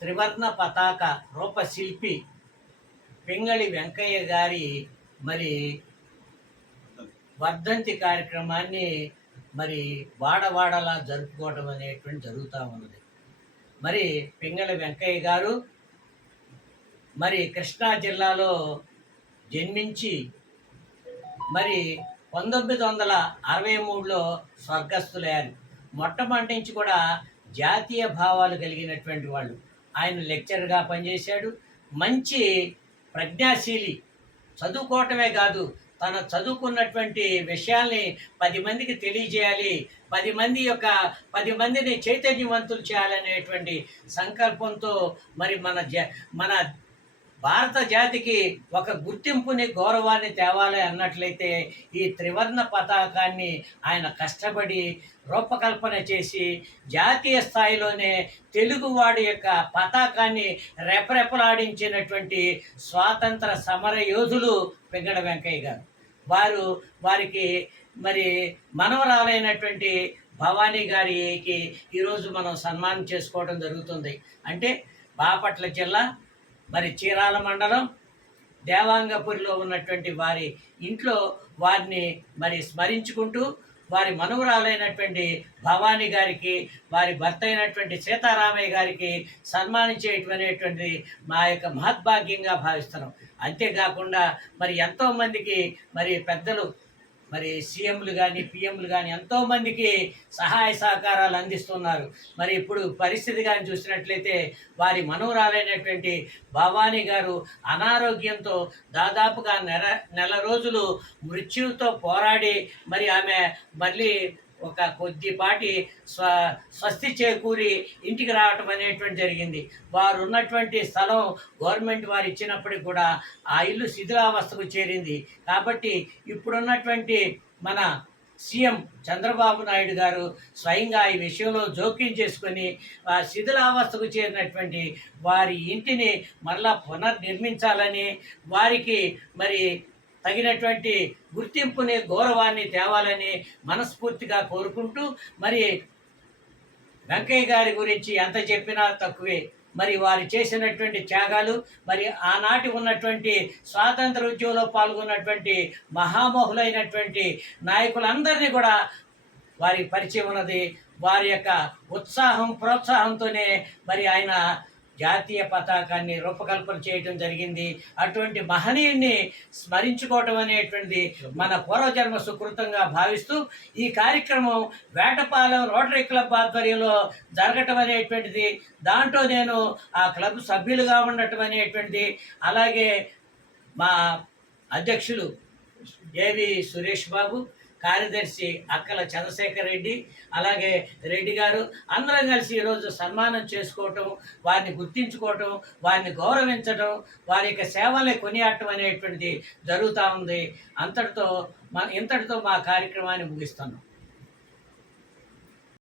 త్రివర్ణ పతాక రూపశిల్పి పింగళి వెంకయ్య గారి మరి వర్ధంతి కార్యక్రమాన్ని మరి వాడవాడలా జరుపుకోవడం అనేటువంటి జరుగుతూ ఉన్నది. మరి పింగళి వెంకయ్య గారు మరి కృష్ణా జిల్లాలో జన్మించి మరి పంతొమ్మిది వందల అరవై మూడులో స్వర్గస్థులయ్యారు. మొట్టమొదటి నుంచి కూడా జాతీయ భావాలు కలిగినటువంటి వాళ్ళు. ఆయన లెక్చర్గా పనిచేశాడు. మంచి ప్రజ్ఞాశీలి. చదువుకోవటమే కాదు తన చదువుకున్నటువంటి విషయాల్ని పది మందికి తెలియజేయాలి. పది మంది యొక్క పది మందిని చైతన్యవంతులు చేయాలనేటువంటి సంకల్పంతో మరి మన జ మన భారత జాతికి ఒక గుర్తింపుని గౌరవాన్ని తేవాలి అన్నట్లయితే ఈ త్రివర్ణ పతాకాన్ని ఆయన కష్టపడి రూపకల్పన చేసి జాతీయ స్థాయిలోనే తెలుగువాడి యొక్క పతాకాన్ని రెపరెపలాడించినటువంటి స్వాతంత్ర సమర యోధులు వెంకట వెంకయ్య గారు. వారు వారికి మరి మనవరాలైనటువంటి భవానీ గారికి ఈరోజు మనం సన్మానం చేసుకోవడం జరుగుతుంది. అంటే బాపట్ల జిల్లా మరి చీరాల మండలం దేవాంగపురిలో ఉన్నటువంటి వారి ఇంట్లో వారిని మరి స్మరించుకుంటూ వారి మనవరాలైనటువంటి భవానీ గారికి వారి భర్త అయినటువంటి సీతారామయ్య గారికి సన్మానించేటువంటిది మా యొక్క మహద్భాగ్యంగా భావిస్తున్నాం. అంతేకాకుండా మరి ఎంతోమందికి మరి పెద్దలు మరి సీఎంలు కానీ పిఎంలు కానీ ఎంతోమందికి సహాయ సహకారాలు అందిస్తున్నారు. మరి ఇప్పుడు పరిస్థితి కానీ చూసినట్లయితే వారి మనవరాలైనటువంటి భవానీ గారు అనారోగ్యంతో దాదాపుగా నెల నెల రోజులు మృత్యువుతో పోరాడి మరి ఆమె మళ్ళీ ఒక కొద్దిపాటి స్వ స్వస్తి చేకూరి ఇంటికి రావటం అనేటువంటి జరిగింది. వారు ఉన్నటువంటి స్థలం గవర్నమెంట్ వారు ఇచ్చినప్పటికి కూడా ఆ ఇల్లు శిథిలావస్థకు చేరింది. కాబట్టి ఇప్పుడున్నటువంటి మన సీఎం చంద్రబాబు నాయుడు గారు స్వయంగా ఈ విషయంలో జోక్యం చేసుకొని శిథిలావస్థకు చేరినటువంటి వారి ఇంటిని మరలా పునర్నిర్మించాలని వారికి మరి తగినటువంటి గుర్తింపుని గౌరవాన్ని తేవాలని మనస్ఫూర్తిగా కోరుకుంటూ మరి వెంకయ్య గారి గురించి ఎంత చెప్పినా తక్కువే. మరి వారు చేసినటువంటి త్యాగాలు మరి ఆనాటి ఉన్నటువంటి స్వాతంత్ర ఉద్యమంలో పాల్గొన్నటువంటి మహామహులైనటువంటి నాయకులందరినీ కూడా వారి పరిచయం ఉన్నది. వారి యొక్క ఉత్సాహం ప్రోత్సాహంతోనే మరి ఆయన జాతీయ పతాకాన్ని రూపకల్పన చేయటం జరిగింది. అటువంటి మహనీయుణ్ణి స్మరించుకోవటం అనేటువంటిది మన పూర్వజన్మ సుకృతంగా భావిస్తూ ఈ కార్యక్రమం వేటపాలెం రోటరీ క్లబ్ ఆధ్వర్యంలో జరగటం అనేటువంటిది. దాంట్లో నేను ఆ క్లబ్ సభ్యులుగా ఉండటం అనేటువంటిది. అలాగే మా అధ్యక్షులు ఏవి సురేష్ బాబు కార్యదర్శి అక్కల చంద్రశేఖర్ రెడ్డి అలాగే రెడ్డి గారు అందరం కలిసి ఈరోజు సన్మానం చేసుకోవటం వారిని గుర్తించుకోవటం వారిని గౌరవించడం వారి యొక్క సేవల్ని కొనియాడటం అనేటువంటిది జరుగుతూ ఉంది. అంతటితో మా ఇంతటితో మా కార్యక్రమాన్ని ముగిస్తున్నాం.